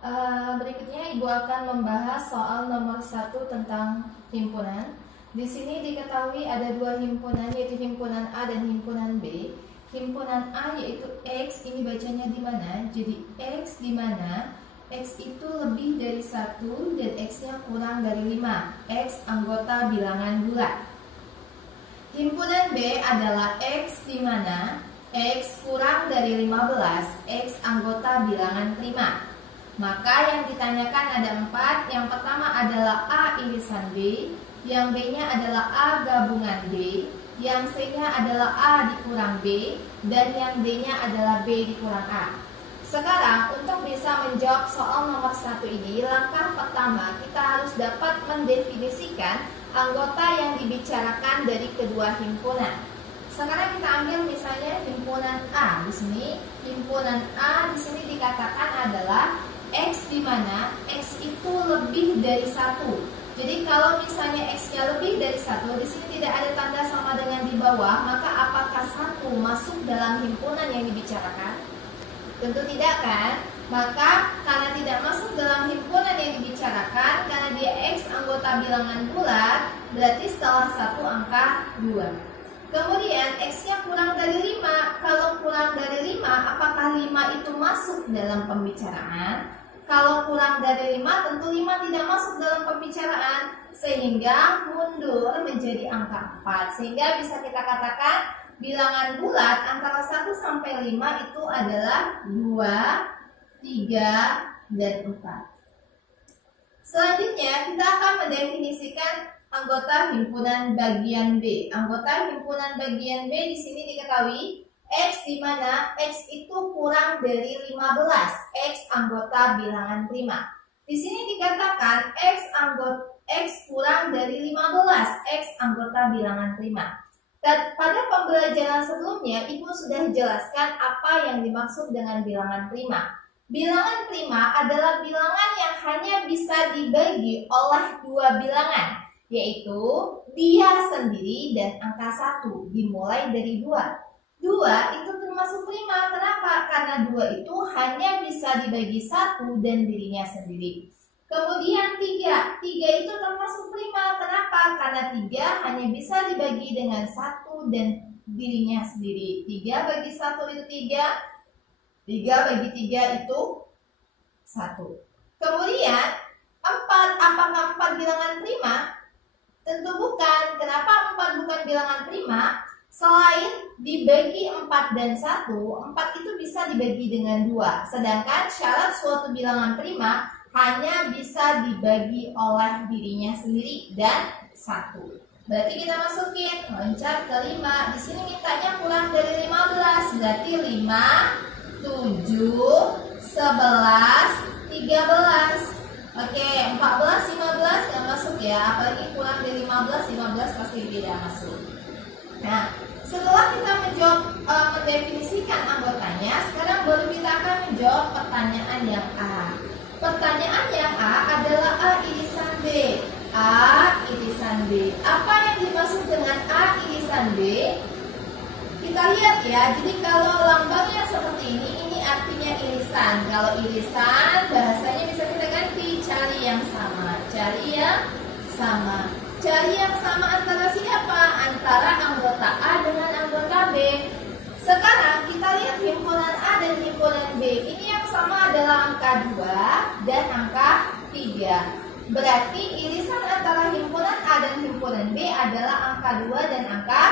Berikutnya Ibu akan membahas soal nomor 1 tentang himpunan. Di sini diketahui ada dua himpunan, yaitu himpunan A dan himpunan B. Himpunan A yaitu X, ini bacanya di mana? Jadi X di mana X itu lebih dari 1 dan X-nya kurang dari 5. X anggota bilangan bulat. Himpunan B adalah X di mana X kurang dari 15, X anggota bilangan prima. Maka yang ditanyakan ada 4. Yang pertama adalah A irisan B, yang B-nya adalah A gabungan B, yang C-nya adalah A dikurang B, dan yang D-nya adalah B dikurang A. Sekarang untuk bisa menjawab soal nomor 1 ini, langkah pertama kita harus dapat mendefinisikan anggota yang dibicarakan dari kedua himpunan. Sekarang kita ambil misalnya himpunan A di sini. Himpunan A di sini dikatakan adalah X di mana X itu lebih dari 1. Jadi kalau misalnya X-nya lebih dari 1, di sini tidak ada tanda sama dengan di bawah, maka apakah 1 masuk dalam himpunan yang dibicarakan? Tentu tidak kan? Maka karena tidak masuk dalam himpunan yang dibicarakan, karena dia X anggota bilangan bulat, berarti setelah 1 angka 2. Kemudian X-nya kurang dari 5. Kalau kurang dari 5, apakah 5 itu masuk dalam pembicaraan? Kalau kurang dari 5, tentu 5 tidak masuk dalam pembicaraan, sehingga mundur menjadi angka 4. Sehingga bisa kita katakan bilangan bulat antara 1 sampai 5 itu adalah 2, 3, dan 4. Selanjutnya kita akan mendefinisikan anggota himpunan bagian B. Anggota himpunan bagian B di sini diketahui X di mana X itu kurang dari 15, X anggota bilangan prima. Di sini dikatakan X kurang dari 15, X anggota bilangan prima. Dan pada pembelajaran sebelumnya Ibu sudah jelaskan apa yang dimaksud dengan bilangan prima. Bilangan prima adalah bilangan yang hanya bisa dibagi oleh dua bilangan, yaitu dia sendiri dan angka 1, dimulai dari 2. 2 itu termasuk prima. Kenapa? Karena 2 itu hanya bisa dibagi 1 dan dirinya sendiri. Kemudian 3 itu termasuk prima. Kenapa? Karena 3 hanya bisa dibagi dengan 1 dan dirinya sendiri. 3 bagi 1 itu 3, 3 bagi 3 itu 1. Kemudian 4, apakah 4 bilangan prima? Tentu bukan. Kenapa 4 bukan bilangan prima? Selain dibagi 4 dan 1, 4 itu bisa dibagi dengan 2. Sedangkan syarat suatu bilangan prima hanya bisa dibagi oleh dirinya sendiri dan 1. Berarti kita masukin, loncat ke 5. Di sini mintanya kurang dari 15. Berarti 5, 7, 11, 13. Oke, 14, 15 nggak masuk ya. Apalagi kurang dari 15, 15 pasti tidak masuk. Nah, setelah kita mendefinisikan anggotanya, sekarang baru kita akan menjawab pertanyaan yang A. Pertanyaan yang A adalah A irisan B. A irisan B. Apa yang dimaksud dengan A irisan B? Kita lihat ya. Jadi kalau lambangnya seperti ini artinya irisan. Kalau irisan, bahasanya bisa kita ganti, cari yang sama. Cari yang sama. Cari yang sama antara siapa? Antara anggota A dengan anggota B. Sekarang kita lihat himpunan A dan himpunan B. Ini yang sama adalah angka 2 dan angka 3. Berarti irisan antara himpunan A dan himpunan B adalah angka 2 dan angka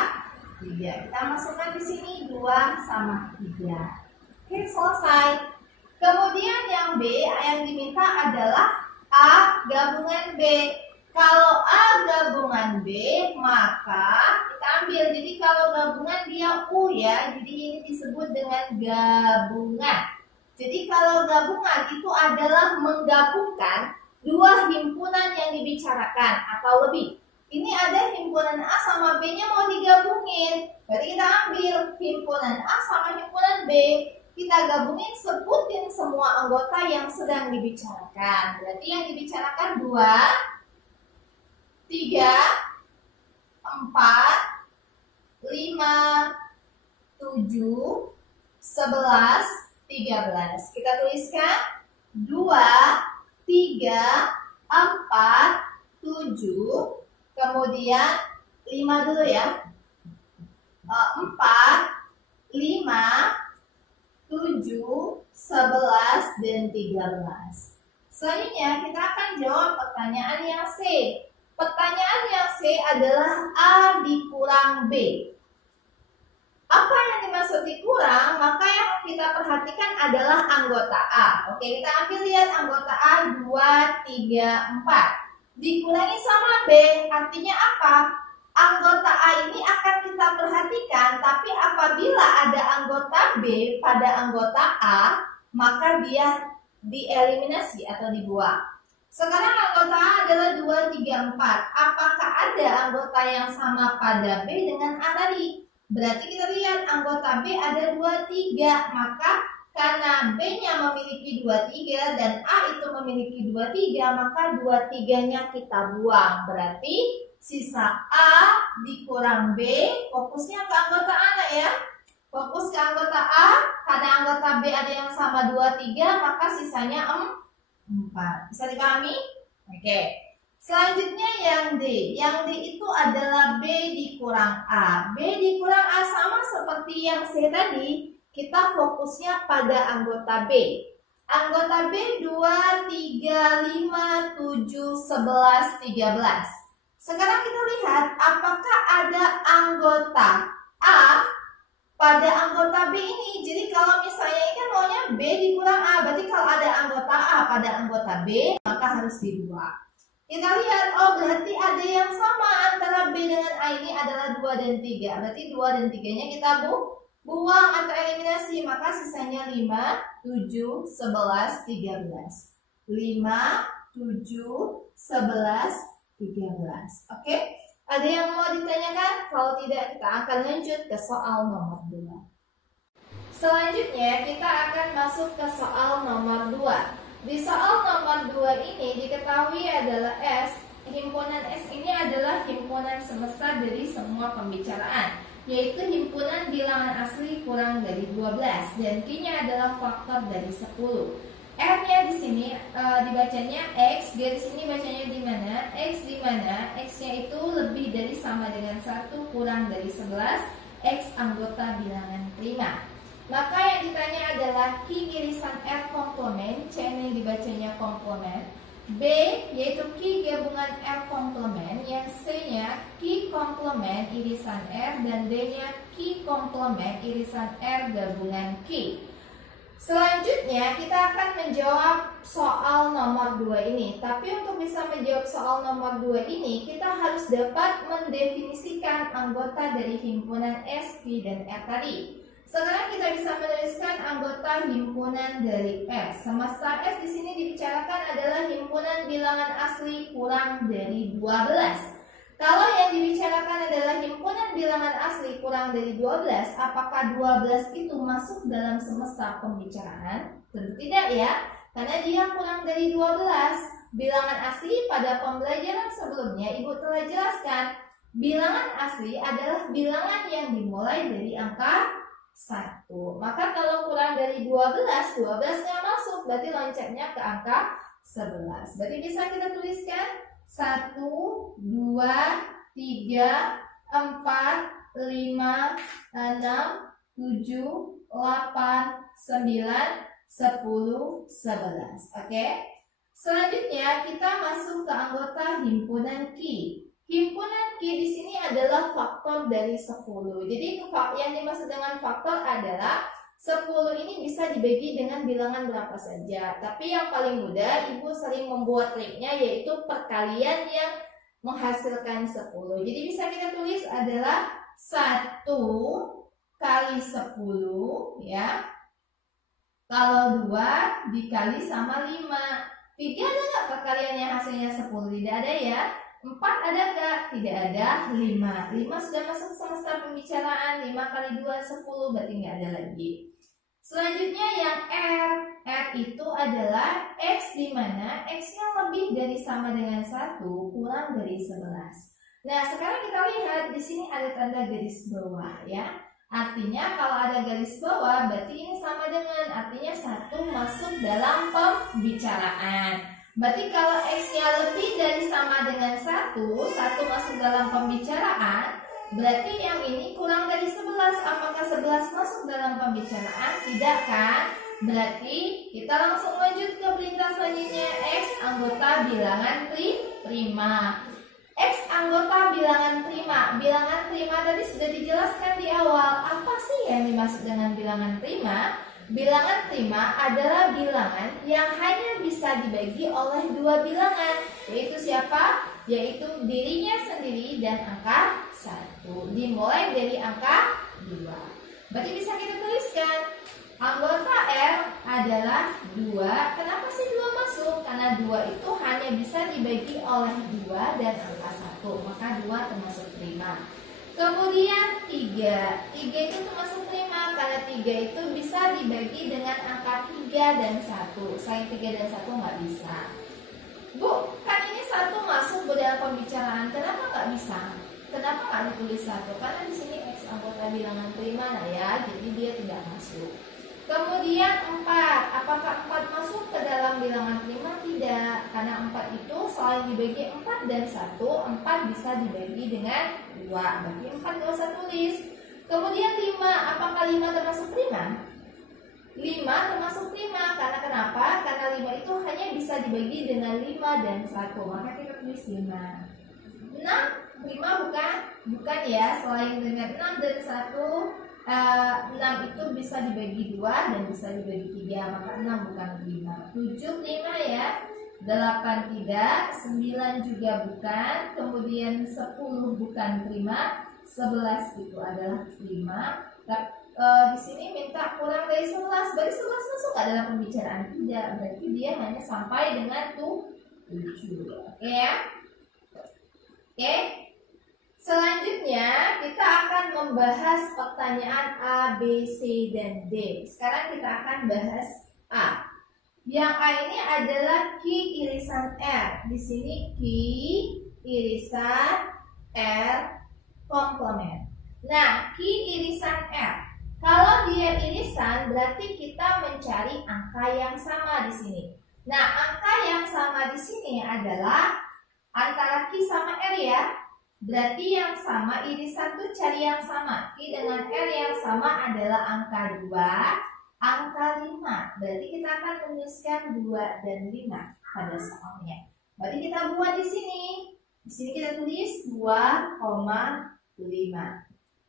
3. Kita masukkan di sini 2 sama 3. Oke, selesai. Kemudian yang B, yang diminta adalah A gabungan B. Kalau A gabungan B, maka kita ambil. Jadi kalau gabungan dia U ya. Jadi ini disebut dengan gabungan. Jadi kalau gabungan itu adalah menggabungkan dua himpunan yang dibicarakan atau lebih. Ini ada himpunan A sama B-nya mau digabungin. Berarti kita ambil himpunan A sama himpunan B. Kita gabungin, sebutin semua anggota yang sedang dibicarakan. Berarti yang dibicarakan 2, 3, 4, 5, 7, 11, 13. Kita tuliskan 3, 4, 7, kemudian 5 dulu ya. 4, 5, 7, 11, dan 13. Selanjutnya kita akan jawab pertanyaan yang C. Pertanyaan yang C adalah A dikurang B. Apa yang dimaksud dikurang? Maka yang kita perhatikan adalah anggota A. Oke, kita ambil lihat anggota A 2, 3, 4. Dikurangi sama B, artinya apa? Anggota A ini akan kita perhatikan, tapi apabila ada anggota B pada anggota A, maka dia dieliminasi atau dibuang. Sekarang anggota A adalah 2, 3, 4. Apakah ada anggota yang sama pada B dengan A tadi? Berarti kita lihat anggota B ada 2, 3. Maka karena B-nya memiliki 2, 3 dan A itu memiliki 2, 3, maka 2, 3-nya kita buang. Berarti sisa A dikurang B, fokusnya ke anggota A ya. Fokus ke anggota A, karena anggota B ada yang sama 2, 3, maka sisanya 4. Bisa dipahami? Oke. Selanjutnya yang D. Yang D itu adalah B dikurang A. B dikurang A sama seperti yang C tadi. Kita fokusnya pada anggota B. Anggota B 2, 3, 5, 7, 11, 13. Sekarang kita lihat apakah ada anggota A pada anggota B ini. Jadi kalau misalnya ini kan maunya B dikurang A, berarti kalau ada anggota A pada anggota B, maka harus dibuang. Kita lihat, oh berarti ada yang sama antara B dengan A ini adalah 2 dan 3. Berarti 2 dan 3-nya kita buang atau eliminasi, maka sisanya 5, 7, 11, 13. 5, 7, 11, 13. Oke? Ada yang mau ditanyakan? Kalau tidak, kita akan lanjut ke soal nomor 2. Selanjutnya, kita akan masuk ke soal nomor 2. Di soal nomor 2 ini diketahui adalah S. Himpunan S ini adalah himpunan semesta dari semua pembicaraan, yaitu himpunan bilangan asli kurang dari 12 dan Q-nya adalah faktor dari 10. R-nya di sini dibacanya X, garis ini bacanya di mana? X di mana? X-nya itu lebih dari sama dengan 1 kurang dari 11, X anggota bilangan prima. Maka yang ditanya adalah Q irisan R komplement, C ini dibacanya komplement, B yaitu Q gabungan R komplement, yang C-nya Q komplement irisan R, dan D-nya Q komplement irisan R gabungan Q. Selanjutnya kita akan menjawab soal nomor 2 ini. Tapi untuk bisa menjawab soal nomor 2 ini, kita harus dapat mendefinisikan anggota dari himpunan S, Q, dan R tadi. Sekarang kita bisa menuliskan anggota himpunan dari S. Semesta S di sini dibicarakan adalah himpunan bilangan asli kurang dari 12. Kalau yang dibicarakan adalah himpunan bilangan asli kurang dari 12, apakah 12 itu masuk dalam semesta pembicaraan? Tentu tidak ya, karena dia kurang dari 12. Bilangan asli pada pembelajaran sebelumnya Ibu telah jelaskan, bilangan asli adalah bilangan yang dimulai dari angka 1. Maka kalau kurang dari 12 nggak masuk, berarti loncatnya ke angka 11. Berarti bisa kita tuliskan 1, 2, 3, 4, 5, 6, 7, 8, 9, 10, 11. Oke? Selanjutnya kita masuk ke anggota himpunan Q. Himpunan Q di sini adalah faktor dari 10. Jadi yang dimaksud dengan faktor adalah 10 ini bisa dibagi dengan bilangan berapa saja. Tapi yang paling mudah Ibu sering membuat triknya yaitu perkalian yang menghasilkan 10. Jadi bisa kita tulis adalah 1 kali 10 ya. Kalau 2 dikali sama 5. 3 ada nggak perkalian yang hasilnya 10? Tidak ada ya. 4 ada nggak? Tidak ada. 5 sudah masuk semesta pembicaraan. 5 kali 2 10, berarti nggak ada lagi. Selanjutnya yang R. R itu adalah X di mana X-nya lebih dari sama dengan 1 kurang dari 11. Nah sekarang kita lihat di sini ada tanda garis bawah ya. Artinya kalau ada garis bawah berarti ini sama dengan, artinya 1 masuk dalam pembicaraan. Berarti kalau X-nya lebih dari sama dengan 1 masuk dalam pembicaraan, berarti yang ini kurang dari 11. Apakah 11 masuk dalam pembicaraan? Tidak kan? Berarti kita langsung lanjut ke perintah selanjutnya. X anggota bilangan prima. X anggota bilangan prima. Bilangan prima tadi sudah dijelaskan di awal. Apa sih yang dimaksud dengan bilangan prima? Bilangan prima adalah bilangan yang hanya bisa dibagi oleh 2 bilangan. Yaitu siapa? Yaitu dirinya sendiri dan angka 1. Dimulai dari angka 2. Berarti bisa kita tuliskan anggota R adalah 2. Kenapa sih 2 masuk? Karena 2 itu hanya bisa dibagi oleh 2 dan angka 1. Maka 2 termasuk prima. Kemudian 3. 3 itu termasuk prima karena 3 itu bisa dibagi dengan angka 3 dan 1. Selain 3 dan 1 nggak bisa. Bu, kan ini 1 masuk ke dalam pembicaraan. Kenapa nggak bisa? Kenapa nggak ditulis 1? Karena di sini X anggota bilangan prima, nah ya, jadi dia tidak masuk. Kemudian 4, apakah 4 masuk ke dalam bilangan prima? Tidak, karena 4 itu selain dibagi 4 dan 1, 4 bisa dibagi dengan 2, berarti 4 gak usah tulis. Kemudian 5, apakah 5 termasuk prima? 5 termasuk prima, karena kenapa? Karena 5 itu hanya bisa dibagi dengan 5 dan 1, maka kita tulis 5. 6, prima bukan? Bukan ya, selain dengan 6 dan 1, 6 itu bisa dibagi 2 dan bisa dibagi 3, maka 6 bukan 5. 7 prima ya, 8 tidak, 9 juga bukan, kemudian 10 bukan prima, 11 itu adalah prima. Di sini minta kurang dari 11, berarti 11 masuk nggak dalam pembicaraan? Tidak, berarti dia hanya sampai dengan 7. Oke ya? Oke. Selanjutnya kita akan membahas pertanyaan A, B, C, dan D. Sekarang kita akan bahas A. Yang A ini adalah Q irisan R. Di sini Q irisan R komplement. Nah, Q irisan R. Kalau dia irisan berarti kita mencari angka yang sama di sini. Nah, angka yang sama di sini adalah antara Q sama R ya. Berarti yang sama irisan tuh cari yang sama. Q dengan R yang sama adalah angka 2, angka 5. Berarti kita akan menuliskan 2 dan 5 pada soalnya. Berarti kita buat di sini. Di sini kita tulis 2,5.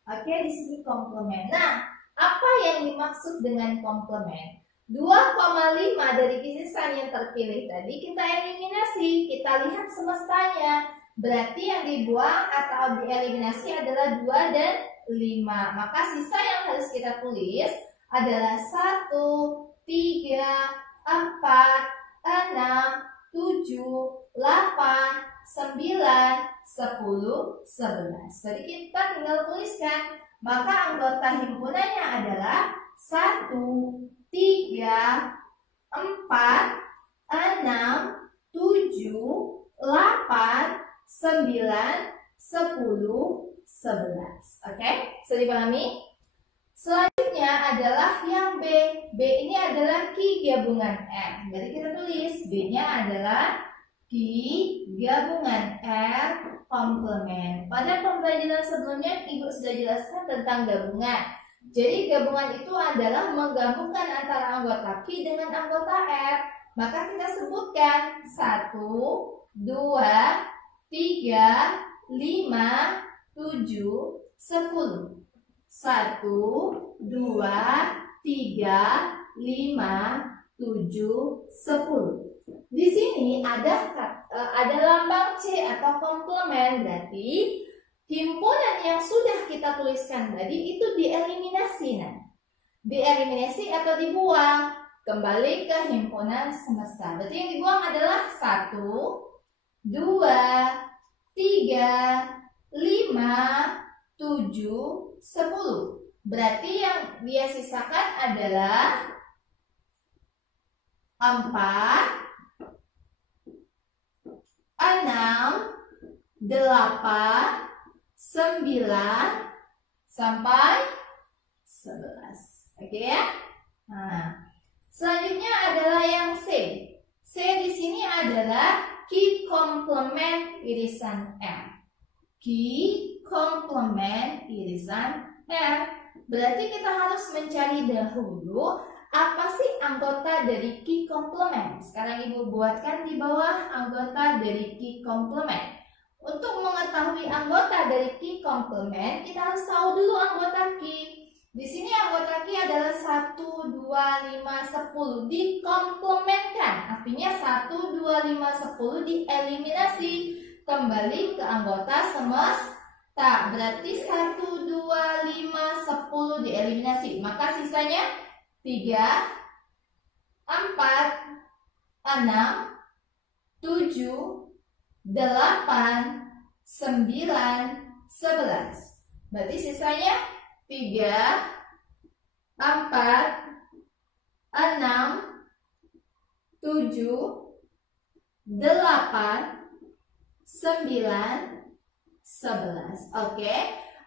Oke, di sini komplement. Nah, apa yang dimaksud dengan komplement? 2,5 dari irisan yang terpilih tadi kita eliminasi. Kita lihat semestanya. Berarti yang dibuang atau dieliminasi adalah 2 dan 5. Maka sisa yang harus kita tulis adalah 1, 3, 4, 6, 7, 8, 9, 10, 11. Jadi kita tinggal tuliskan. Maka anggota himpunannya adalah 1, 3, 4, 6, 7, 8, 9, 10, 11. Oke, sudah dipahami? Selanjutnya adalah yang B. B ini adalah Q gabungan R. Jadi kita tulis B-nya adalah Q gabungan R komplement. Pada pembelajaran sebelumnya Ibu sudah jelaskan tentang gabungan. Jadi gabungan itu adalah menggabungkan antara anggota Q dengan anggota R. Maka kita sebutkan 1, 2, 3, 5, 7, 10. 1, 2, 3, 5, 7, 10. Di sini ada lambang C atau komplement, berarti himpunan yang sudah kita tuliskan tadi itu dieliminasi. Nah, dieliminasi atau dibuang, kembali ke himpunan semesta. Berarti yang dibuang adalah 1, 2, 3, 5, 7, 10. Berarti yang dia sisakan adalah 4, 6, 8, 9, sampai 11. Oke ya? Nah, selanjutnya adalah yang C. C di sini adalah key complement irisan R. Key complement irisan R. Berarti kita harus mencari dahulu apa sih anggota dari key complement. Sekarang Ibu buatkan di bawah anggota dari key complement. Untuk mengetahui anggota dari key complement, kita harus tahu dulu anggota key. Di sini anggota key adalah 1, 2, 5, 10 dikomplementkan. Artinya 1, 2, 5, 10 dieliminasi. Kembali ke anggota semesta. Berarti 1, 2, 5, 10 dieliminasi. Maka sisanya 3, 4, 6, 7, 8, 9, 11. Berarti sisanya 3, 4, 6, 7, 8, 9, 11. Oke.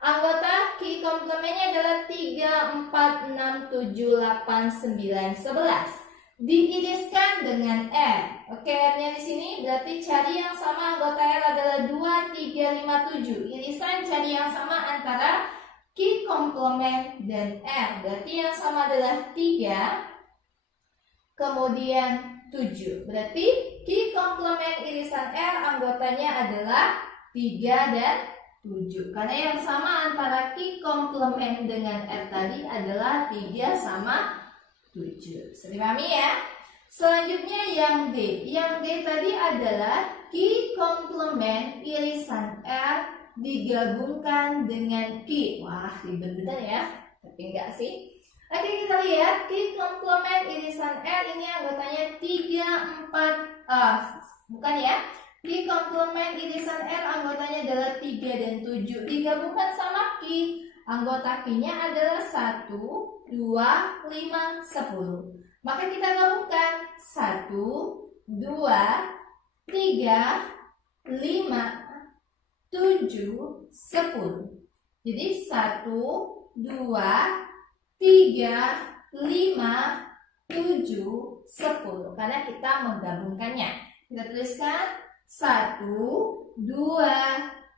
Anggota key complementnya adalah 3, 4, 6, 7, 8, 9, 11. Diiriskan dengan R. Oke, R-nya di sini berarti cari yang sama anggota R adalah 2, 3, 5, 7. Irisan cari yang sama antara key complement dan R. Berarti yang sama adalah 3, kemudian 7. Berarti key complement irisan R anggotanya adalah 3 dan 7. Karena yang sama antara key complement dengan R tadi adalah 3 sama 7. Bisa dipahami ya? Selanjutnya yang D. Yang D tadi adalah key complement irisan R digabungkan dengan key. Wah, ribet bener ya. Tapi enggak sih. Oke, kita lihat key complement irisan R ini anggotanya 3, 4, bukan ya. Key complement irisan R anggotanya adalah 3 dan 7. Digabungkan sama key. Anggota key-nya adalah 1, 2, 5, 10. Maka kita gabungkan 1, 2, 3, 5, 7, 10. Jadi 1, 2, 3, 5, 7, 10. Karena kita menggabungkannya. Kita tuliskan 1, 2,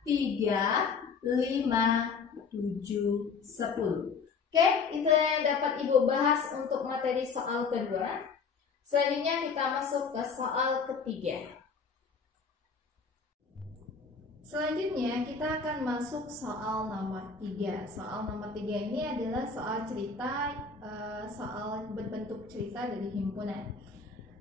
3, 5, 7, 10. Oke, itu yang dapat Ibu bahas untuk materi soal kedua. Selanjutnya kita masuk ke soal ketiga. Selanjutnya kita akan masuk soal nomor 3. Soal nomor 3 ini adalah soal cerita, soal berbentuk cerita dari himpunan.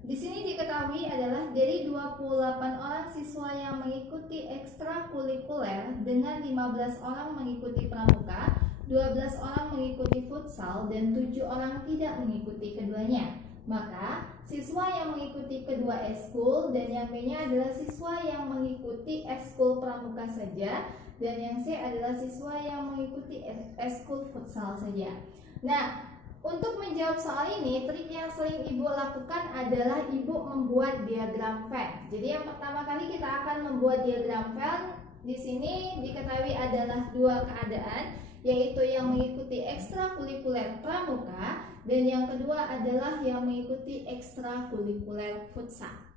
Di sini diketahui adalah dari 28 orang siswa yang mengikuti ekstrakurikuler dengan 15 orang mengikuti pramuka, 12 orang mengikuti futsal, dan 7 orang tidak mengikuti keduanya. Maka siswa yang mengikuti kedua ekskul dan yang B-nya adalah siswa yang mengikuti ekskul pramuka saja, dan yang C adalah siswa yang mengikuti ekskul futsal saja. Nah, untuk menjawab soal ini, trik yang sering Ibu lakukan adalah Ibu membuat diagram Venn. Jadi yang pertama kali kita akan membuat diagram Venn. Di sini diketahui adalah dua keadaan, yaitu yang mengikuti ekstrakurikuler pramuka dan yang kedua adalah yang mengikuti ekstrakurikuler futsal.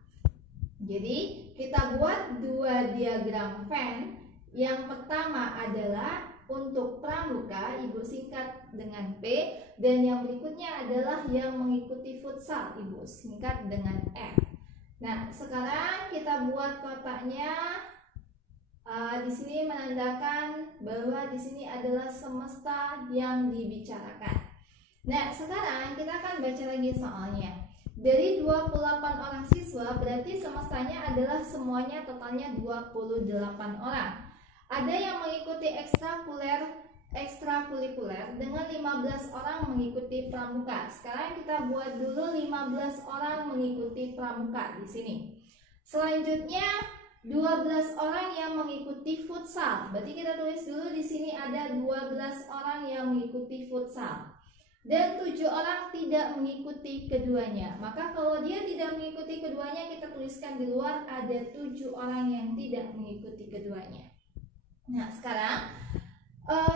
Jadi kita buat dua diagram Venn. Yang pertama adalah untuk pramuka, Ibu singkat dengan P, dan yang berikutnya adalah yang mengikuti futsal, Ibu singkat dengan F. Nah, sekarang kita buat kotaknya. Di sini menandakan bahwa di sini adalah semesta yang dibicarakan. Nah, sekarang kita akan baca lagi soalnya. Dari 28 orang siswa, berarti semestanya adalah semuanya totalnya 28 orang. Ada yang mengikuti ekstrakurikuler dengan 15 orang mengikuti pramuka. Sekarang kita buat dulu 15 orang mengikuti pramuka di sini. Selanjutnya 12 orang yang mengikuti futsal. Berarti kita tulis dulu di sini ada 12 orang yang mengikuti futsal. Dan 7 orang tidak mengikuti keduanya. Maka kalau dia tidak mengikuti keduanya, kita tuliskan di luar ada 7 orang yang tidak mengikuti keduanya. Nah, sekarang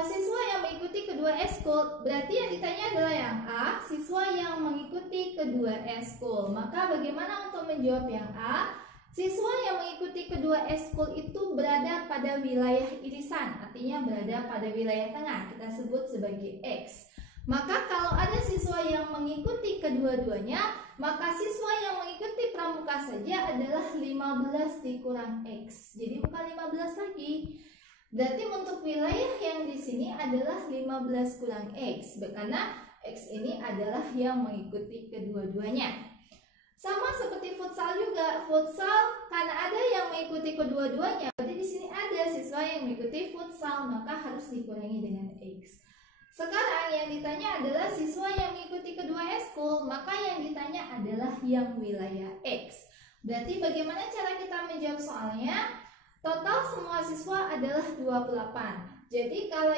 siswa yang mengikuti kedua eskul, berarti yang ditanya adalah yang A, siswa yang mengikuti kedua eskul. Maka bagaimana untuk menjawab yang A? Siswa yang mengikuti kedua eskul itu berada pada wilayah irisan, artinya berada pada wilayah tengah, kita sebut sebagai X. Maka kalau ada siswa yang mengikuti kedua-duanya, maka siswa yang mengikuti pramuka saja adalah 15 dikurang X. Jadi bukan 15 lagi. Berarti untuk wilayah yang di sini adalah 15 kurang X, karena X ini adalah yang mengikuti kedua-duanya. Sama seperti futsal juga, futsal karena ada yang mengikuti kedua-duanya, berarti di sini ada siswa yang mengikuti futsal, maka harus dikurangi dengan X. Sekarang yang ditanya adalah siswa yang mengikuti kedua eskul, maka yang ditanya adalah yang wilayah X. Berarti bagaimana cara kita menjawab soalnya? Total semua siswa adalah 28. Jadi kalau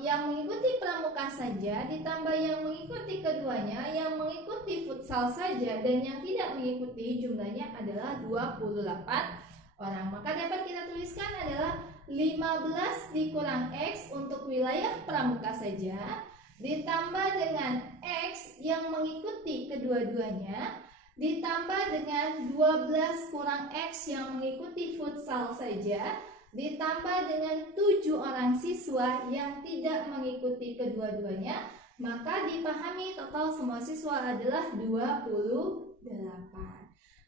yang mengikuti pramuka saja ditambah yang mengikuti keduanya, yang mengikuti futsal saja dan yang tidak mengikuti jumlahnya adalah 28 orang. Maka dapat kita tuliskan adalah 15 dikurang X untuk wilayah pramuka saja ditambah dengan X yang mengikuti kedua-duanya ditambah dengan 12 kurang X yang mengikuti futsal saja ditambah dengan 7 orang siswa yang tidak mengikuti kedua-duanya, maka dipahami total semua siswa adalah 28.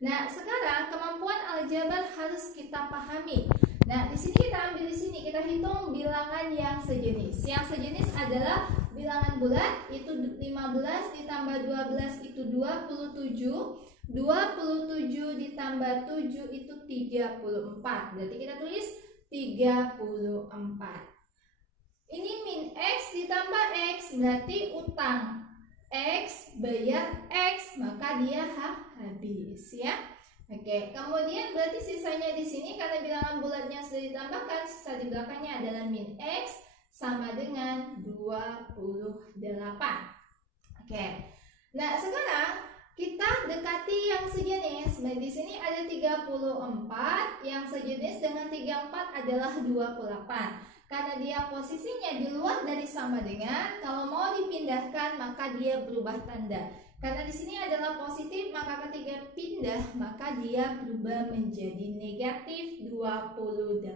Nah, sekarang kemampuan aljabar harus kita pahami. Nah, di sini kita ambil di sini, kita hitung bilangan yang sejenis. Yang sejenis adalah bilangan bulat, itu 15 ditambah 12 itu 27. 27 ditambah 7 itu 34. Berarti kita tulis 34. Ini min X ditambah X, berarti utang X bayar X, maka dia habis ya. Oke, kemudian berarti sisanya di sini karena bilangan bulatnya sudah ditambahkan, sisa di belakangnya adalah min X sama dengan 28. Oke. Nah, sekarang kita dekati yang sejenis. Nah, di sini ada 34, yang sejenis dengan 34 adalah 28. Karena dia posisinya di luar dari sama dengan, kalau mau dipindahkan maka dia berubah tanda. Karena di sini adalah positif, maka ketika pindah maka dia berubah menjadi negatif 28.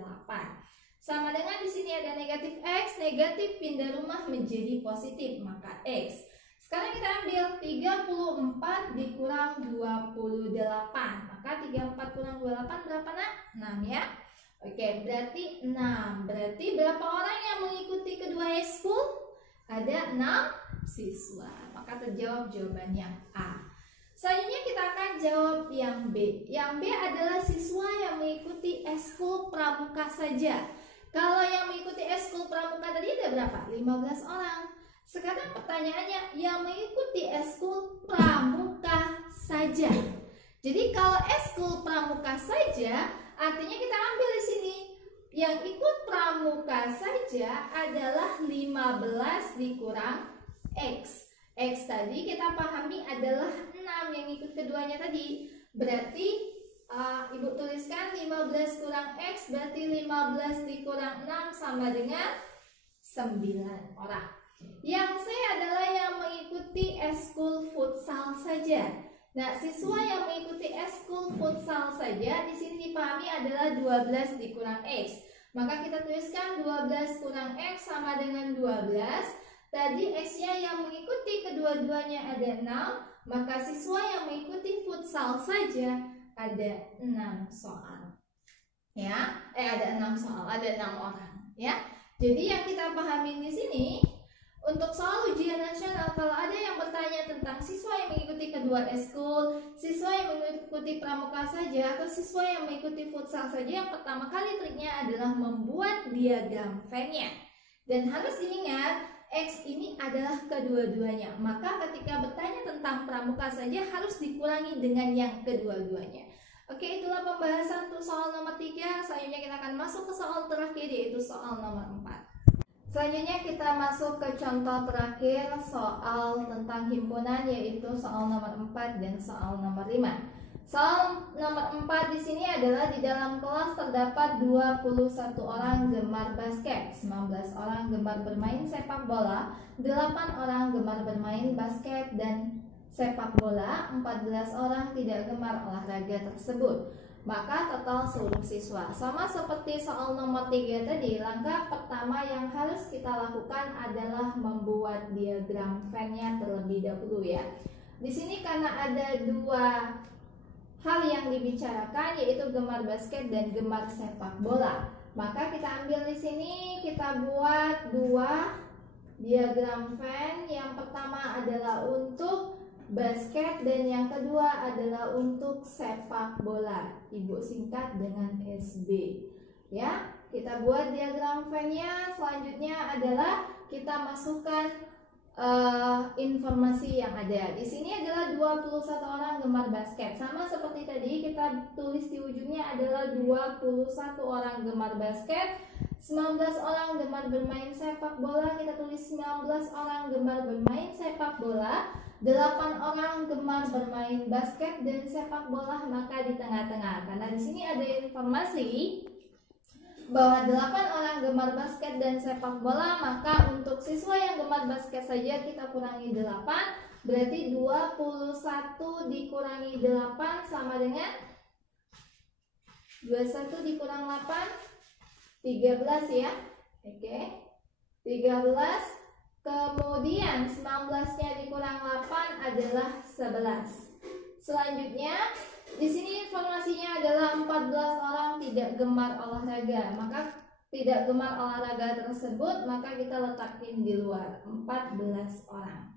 Sama dengan di sini ada negatif X, negatif pindah rumah menjadi positif, maka X. Sekarang kita ambil 34 dikurang 28. Maka 34 kurang 28 berapa nak? 6 ya. Oke, berarti 6. Berarti berapa orang yang mengikuti kedua eskul? Ada 6 siswa. Maka terjawab jawaban yang A. Selanjutnya kita akan jawab yang B. Yang B adalah siswa yang mengikuti eskul pramuka saja. Kalau yang mengikuti eskul pramuka tadi ada berapa? 15 orang. Sekarang pertanyaannya, yang mengikuti eskul pramuka saja. Jadi kalau eskul pramuka saja, artinya kita ambil di sini. Yang ikut pramuka saja adalah 15 dikurang X. X tadi kita pahami adalah 6 yang ikut keduanya tadi. Berarti Ibu tuliskan 15 kurang X, berarti 15 dikurang 6 sama dengan 9 orang. Yang C adalah yang mengikuti eskul futsal saja. Nah, siswa yang mengikuti eskul futsal saja di sini dipahami adalah 12 dikurang X. Maka kita tuliskan 12 kurang X sama dengan 12. Tadi X-nya yang mengikuti kedua-duanya ada 6, maka siswa yang mengikuti futsal saja ada 6 soal. Ya, ada 6 soal, ada 6 orang, ya. Jadi yang kita pahami di sini untuk soal ujian nasional, kalau ada yang bertanya tentang siswa yang mengikuti kedua eskul, siswa yang mengikuti pramuka saja, atau siswa yang mengikuti futsal saja, yang pertama kali triknya adalah membuat diagram Venn-nya. Dan harus diingat, X ini adalah kedua-duanya. Maka ketika bertanya tentang pramuka saja harus dikurangi dengan yang kedua-duanya. Oke, itulah pembahasan untuk soal nomor 3. Selanjutnya kita akan masuk ke soal terakhir, yaitu soal nomor 4. Selanjutnya kita masuk ke contoh terakhir soal tentang himpunan, yaitu soal nomor 4 dan soal nomor 5. Soal nomor 4 di sini adalah di dalam kelas terdapat 21 orang gemar basket, 19 orang gemar bermain sepak bola, 8 orang gemar bermain basket dan sepak bola, 14 orang tidak gemar olahraga tersebut. Maka total seluruh siswa. Sama seperti soal nomor 3 tadi, langkah pertama yang harus kita lakukan adalah membuat diagram Venn-nya terlebih dahulu ya. Di sini karena ada dua hal yang dibicarakan, yaitu gemar basket dan gemar sepak bola. Maka kita ambil di sini, kita buat dua diagram Venn. Yang pertama adalah untuk basket dan yang kedua adalah untuk sepak bola. Ibu singkat dengan SB. Ya, kita buat diagram Venn-nya. Selanjutnya adalah kita masukkan informasi yang ada. Di sini adalah 21 orang gemar basket. Sama seperti tadi, kita tulis di ujungnya adalah 21 orang gemar basket, 19 orang gemar bermain sepak bola. Kita tulis 19 orang gemar bermain sepak bola, 8 orang gemar bermain basket dan sepak bola. Maka di tengah-tengah, karena di sini ada informasi bahwa 8 orang gemar basket dan sepak bola, maka untuk siswa yang gemar basket saja kita kurangi 8, berarti 21 dikurangi 8 sama dengan 21 dikurang 8, 13 ya. Oke, 13. Kemudian 19-nya dikurang 8 adalah 11. Selanjutnya di sini informasinya adalah 14 orang tidak gemar olahraga. Maka tidak gemar olahraga tersebut maka kita letakin di luar, 14 orang.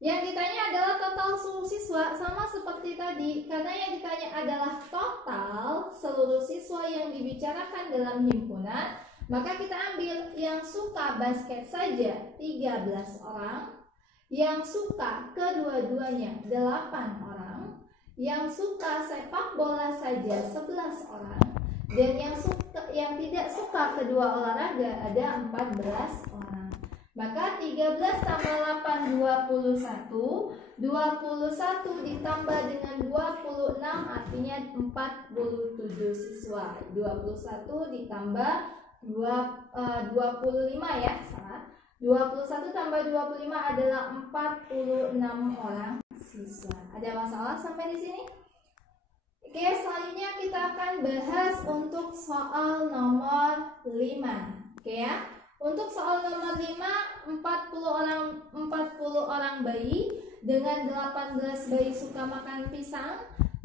Yang ditanya adalah total seluruh siswa. Sama seperti tadi, karena yang ditanya adalah total seluruh siswa yang dibicarakan dalam himpunan, maka kita ambil yang suka basket saja 13 orang, yang suka kedua-duanya 8 orang, yang suka sepak bola saja 11 orang, dan yang tidak suka kedua olahraga ada 14 orang. Maka 13 tambah 8 21, 21 ditambah dengan 26 artinya 47 siswa. 21 ditambah 25 ya, salah. 21 tambah 25 adalah 46 orang siswa. Ada masalah sampai di sini? Oke, selanjutnya kita akan bahas untuk soal nomor 5. Oke ya. Untuk soal nomor 5, 40 orang bayi dengan 18 bayi suka makan pisang,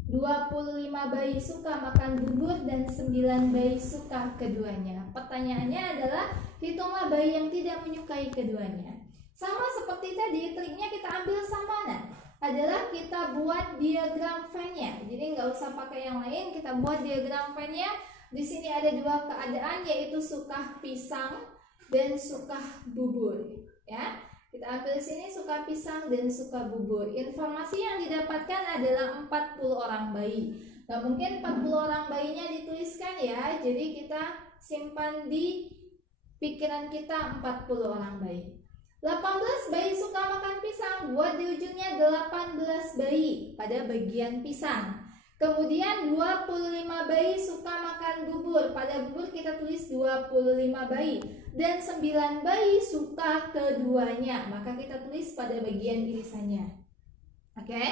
25 bayi suka makan bubur dan 9 bayi suka keduanya. Pertanyaannya adalah hitunglah bayi yang tidak menyukai keduanya. Sama seperti tadi, triknya kita ambil sama mana? Adalah kita buat diagram Venn-nya. Jadi nggak usah pakai yang lain, kita buat diagram Venn-nya. Di sini ada dua keadaan, yaitu suka pisang dan suka bubur. Ya, kita ambil di sini suka pisang dan suka bubur. Informasi yang didapatkan adalah 40 orang bayi. Nggak mungkin 40 orang bayinya dituliskan ya. Jadi kita simpan di pikiran kita 40 orang bayi. 18 bayi suka makan pisang, buat di ujungnya 18 bayi pada bagian pisang. Kemudian 25 bayi suka makan bubur, pada bubur kita tulis 25 bayi. Dan 9 bayi suka keduanya, maka kita tulis pada bagian irisannya. Oke,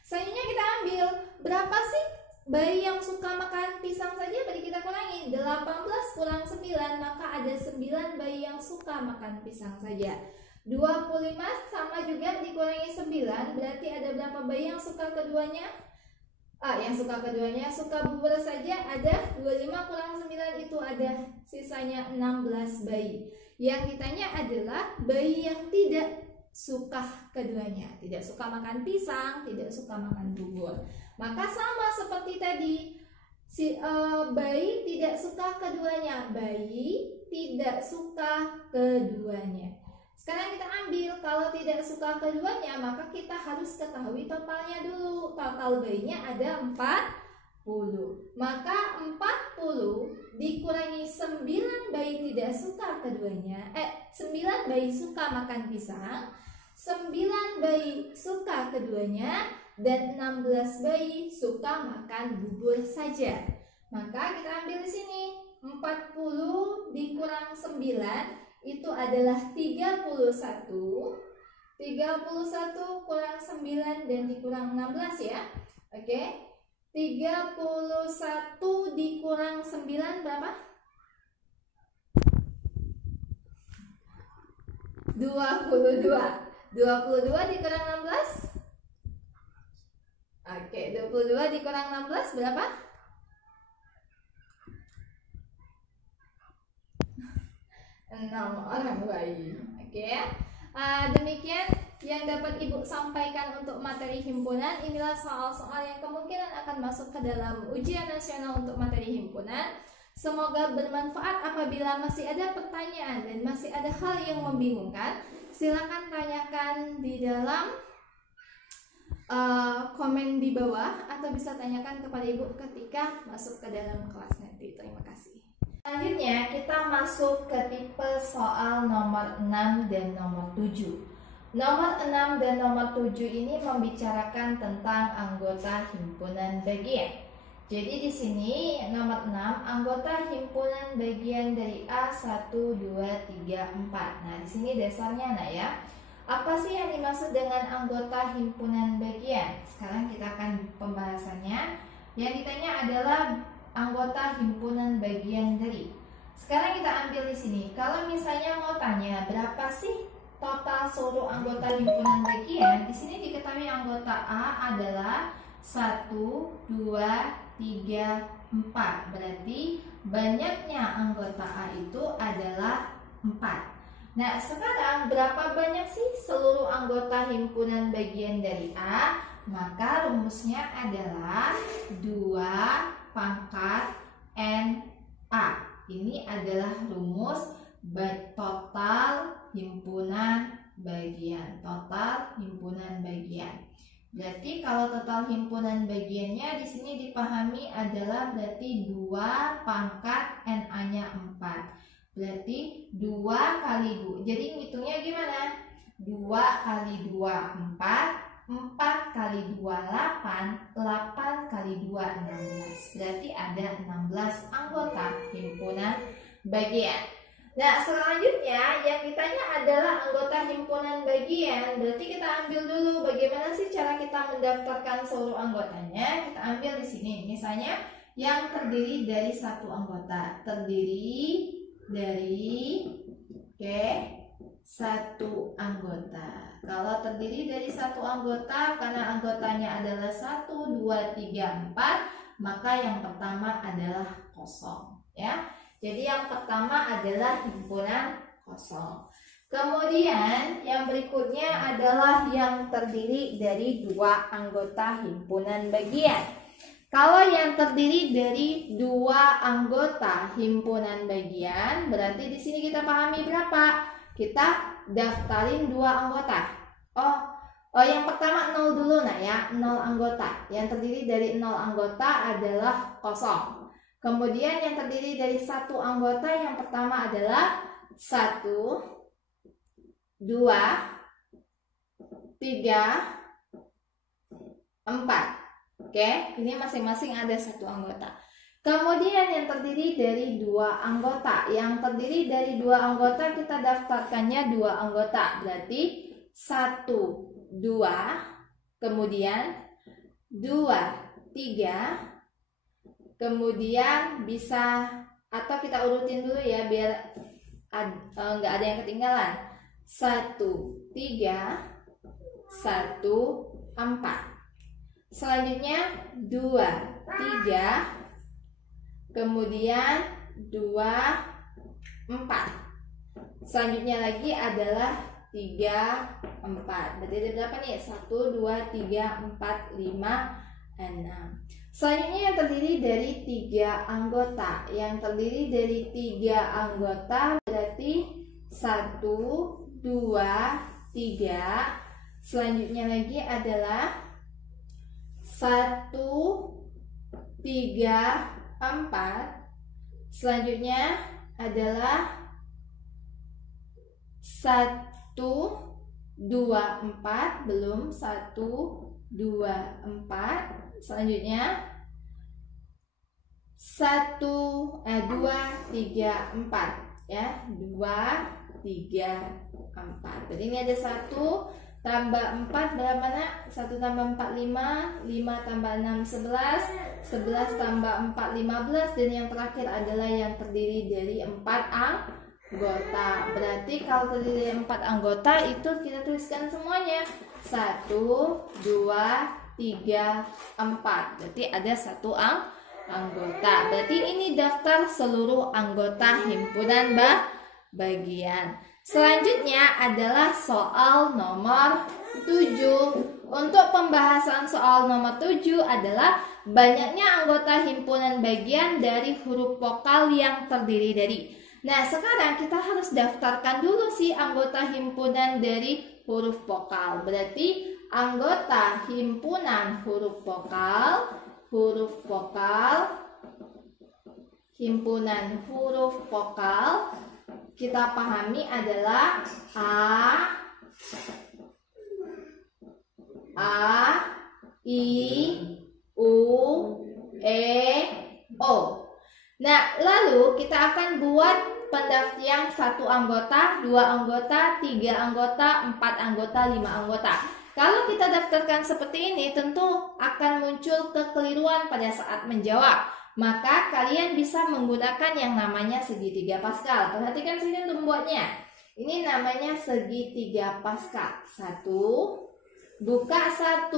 selanjutnya kita ambil berapa sih bayi yang suka makan pisang saja. Bagi kita kurangi 18 kurang 9, maka ada 9 bayi yang suka makan pisang saja. 25 sama juga dikurangi 9, berarti ada berapa bayi yang suka keduanya? Yang suka keduanya, suka bubur saja ada 25 kurang 9 itu ada sisanya 16 bayi. Yang ditanya adalah bayi yang tidak suka keduanya, tidak suka makan pisang, tidak suka makan bubur. Maka sama seperti tadi, bayi tidak suka keduanya, bayi tidak suka keduanya. Sekarang kita ambil, kalau tidak suka keduanya, maka kita harus ketahui totalnya dulu. Total bayinya ada 40. Maka 40 dikurangi 9 bayi tidak suka keduanya, 9 bayi suka makan pisang, 9 bayi suka keduanya, dan 16 bayi suka makan bubur saja. Maka kita ambil di sini 40 dikurang 9 itu adalah 31. 31 kurang 9 dan dikurang 16 ya. Oke. 31 dikurang 9 berapa? 22. 22 dikurang 16? Oke, 22 dikurang 16 berapa? 6 orang bayi. Oke ya. Demikian yang dapat Ibu sampaikan untuk materi himpunan. Inilah soal-soal yang kemungkinan akan masuk ke dalam ujian nasional untuk materi himpunan. Semoga bermanfaat. Apabila masih ada pertanyaan dan masih ada hal yang membingungkan, silakan tanyakan di dalam komen di bawah, atau bisa tanyakan kepada Ibu ketika masuk ke dalam kelas nanti. Terima kasih. Selanjutnya kita masuk ke tipe soal nomor 6 dan nomor 7. Nomor 6 dan nomor 7 ini membicarakan tentang anggota himpunan bagian. Jadi di sini nomor 6, anggota himpunan bagian dari A 1, 2, 3, 4. Nah, di sini dasarnya nah ya. Apa sih yang dimaksud dengan anggota himpunan bagian? Sekarang kita akan pembahasannya. Yang ditanya adalah anggota himpunan bagian dari. Sekarang kita ambil di sini. Kalau misalnya mau tanya berapa sih total seluruh anggota himpunan bagian, di sini diketahui anggota A adalah 1, 2, 3, 4. Berarti banyaknya anggota A itu adalah 4. Nah, sekarang berapa banyak sih seluruh anggota himpunan bagian dari A? Maka rumusnya adalah 2 pangkat NA. Ini adalah rumus total himpunan bagian. Total himpunan bagian. Berarti kalau total himpunan bagiannya di sini dipahami adalah berarti 2 pangkat NA-nya 4. Berarti 2 kali 2. Jadi ngitungnya gimana? 2 kali 2 4. 4 kali 2 8, 8 kali 2 16. Berarti ada 16 anggota himpunan bagian. Nah, selanjutnya yang ditanya adalah anggota himpunan bagian. Berarti kita ambil dulu bagaimana sih cara kita mendaftarkan seluruh anggotanya. Kita ambil di sini. Misalnya yang terdiri dari satu anggota. Terdiri dari satu anggota. Kalau terdiri dari satu anggota, karena anggotanya adalah 1, 2, 3, 4, maka yang pertama adalah kosong ya. Jadi yang pertama adalah himpunan kosong. Kemudian yang berikutnya adalah yang terdiri dari 2 anggota himpunan bagian. Kalau yang terdiri dari 2 anggota himpunan bagian, berarti di sini kita pahami berapa? Kita daftarin 2 anggota. Oh, yang pertama 0 dulu nah ya, 0 anggota. Yang terdiri dari 0 anggota adalah kosong. Kemudian yang terdiri dari 1 anggota, yang pertama adalah 1, 2, 3, 4. Oke, ini masing-masing ada 1 anggota. Kemudian yang terdiri dari 2 anggota. Yang terdiri dari 2 anggota kita daftarkannya 2 anggota. Berarti 1, 2, kemudian 2, 3, kemudian bisa, atau kita urutin dulu ya biar nggak ada yang ketinggalan. 1, 3, 1, 4. Selanjutnya 2, 3, kemudian 2, 4. Selanjutnya lagi adalah 3, 4. Berarti ada berapa nih? 1, 2, 3, 4, 5, 6. Selanjutnya yang terdiri dari 3 anggota. Yang terdiri dari 3 anggota berarti 1, 2, 3. Selanjutnya lagi adalah 1, 3, 4. Selanjutnya adalah 1, 2, 4, belum 1, 2, 4. Selanjutnya 1, 2, 3, 4 ya. 2, 3, 4. Jadi ini ada 1 tambah 4 berapa nak? 1 tambah 4 5, 5 tambah 6 11, 11 tambah 4 15, dan yang terakhir adalah yang terdiri dari 4 anggota. Berarti kalau terdiri dari 4 anggota itu kita tuliskan semuanya 1, 2, 3, 4. Berarti ada 1 anggota. Berarti ini daftar seluruh anggota himpunan bagian. Selanjutnya adalah soal nomor 7. Untuk pembahasan soal nomor 7 adalah banyaknya anggota himpunan bagian dari huruf vokal yang terdiri dari. Nah, sekarang kita harus daftarkan dulu sih anggota himpunan dari huruf vokal. Berarti anggota himpunan huruf vokal, himpunan huruf vokal kita pahami adalah A, I, U, E, O. Nah, lalu kita akan buat pendaftaran 1 anggota, 2 anggota, 3 anggota, 4 anggota, 5 anggota. Kalau kita daftarkan seperti ini, tentu akan muncul kekeliruan pada saat menjawab. Maka kalian bisa menggunakan yang namanya segitiga Pascal. Perhatikan sini untuk membuatnya. Ini namanya segitiga Pascal. 1, buka 1,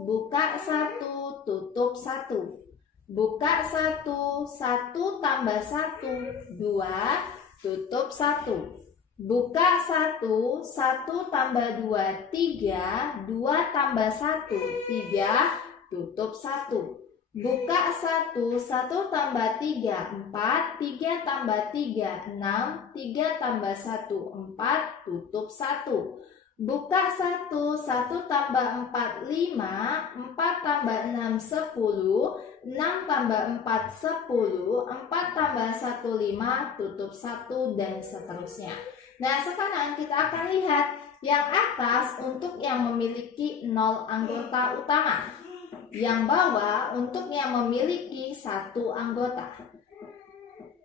buka 1, tutup 1. Buka 1, 1 tambah 1, 2, tutup 1. Buka 1, 1 tambah 2, 3, 2 tambah 1, 3, tutup 1. Buka 1, 1 tambah 3, 4, 3 tambah 3, 6, 3 tambah 1, 4, tutup 1. Buka 1, 1 tambah 4, 5, 4 tambah 6, 10, 6 tambah 4, 10, 4 tambah 1, 5, tutup 1, dan seterusnya. Nah, sekarang kita akan lihat yang atas untuk yang memiliki 0 anggota utama. Yang bawah untuk yang memiliki 1 anggota.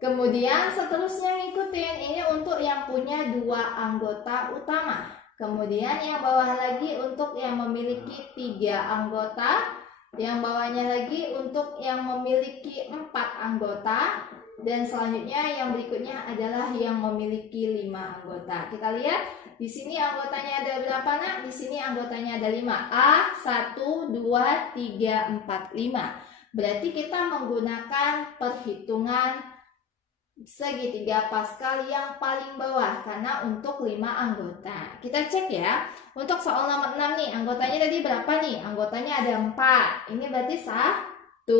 Kemudian seterusnya ngikutin, ini untuk yang punya 2 anggota utama. Kemudian yang bawah lagi untuk yang memiliki 3 anggota. Yang bawahnya lagi untuk yang memiliki 4 anggota. Dan selanjutnya yang berikutnya adalah yang memiliki 5 anggota. Kita lihat di sini anggotanya ada berapa nak? Di sini anggotanya ada 5. A, 1, 2, 3, 4, 5. Berarti kita menggunakan perhitungan segitiga Pascal yang paling bawah karena untuk 5 anggota. Kita cek ya. Untuk soal nomor 6 nih, anggotanya tadi berapa nih? Anggotanya ada 4. Ini berarti 1,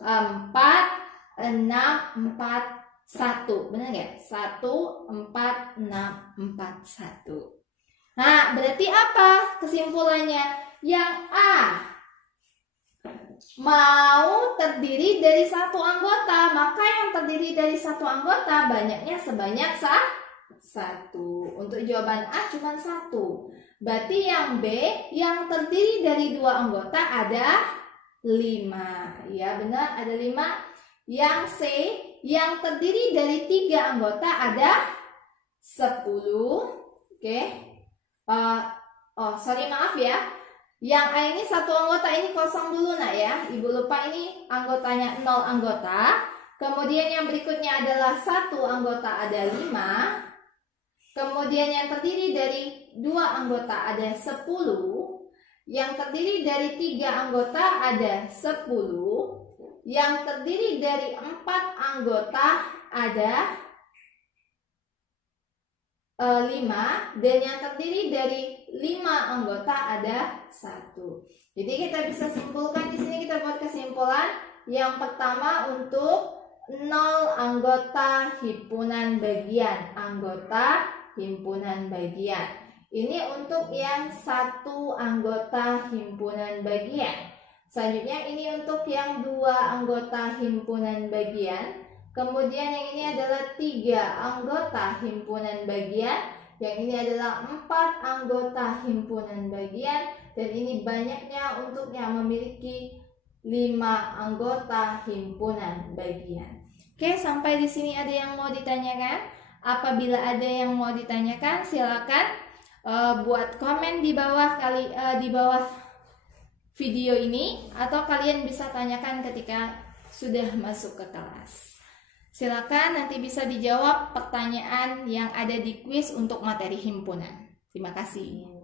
4, 6, 4, 1. Benar nggak? 1, 4, 6, 4, 1. Nah, berarti apa kesimpulannya? Yang A mau terdiri dari 1 anggota, maka yang terdiri dari 1 anggota banyaknya sebanyak 1. Untuk jawaban A cuma 1. Berarti yang B yang terdiri dari 2 anggota ada 5. Ya, benar, ada 5. Yang C yang terdiri dari 3 anggota ada 10. Oke. Maaf ya. Yang A ini 1 anggota, ini kosong dulu nak ya. Ibu lupa ini anggotanya 0 anggota. Kemudian yang berikutnya adalah 1 anggota ada 5. Kemudian yang terdiri dari 2 anggota ada 10. Yang terdiri dari 3 anggota ada 10. Yang terdiri dari 4 anggota ada 5. Dan yang terdiri dari 5 anggota ada 1. Jadi kita bisa simpulkan di sini, kita buat kesimpulan. Yang pertama untuk 0 anggota himpunan bagian. Anggota himpunan bagian. Ini untuk yang 1 anggota himpunan bagian. Selanjutnya ini untuk yang 2 anggota himpunan bagian. Kemudian yang ini adalah 3 anggota himpunan bagian. Yang ini adalah 4 anggota himpunan bagian, dan ini banyaknya untuk yang memiliki 5 anggota himpunan bagian. Oke, sampai di sini ada yang mau ditanyakan? Apabila ada yang mau ditanyakan, silakan buat komen di bawah video ini, atau kalian bisa tanyakan ketika sudah masuk ke kelas. Silakan nanti bisa dijawab pertanyaan yang ada di kuis untuk materi himpunan. Terima kasih.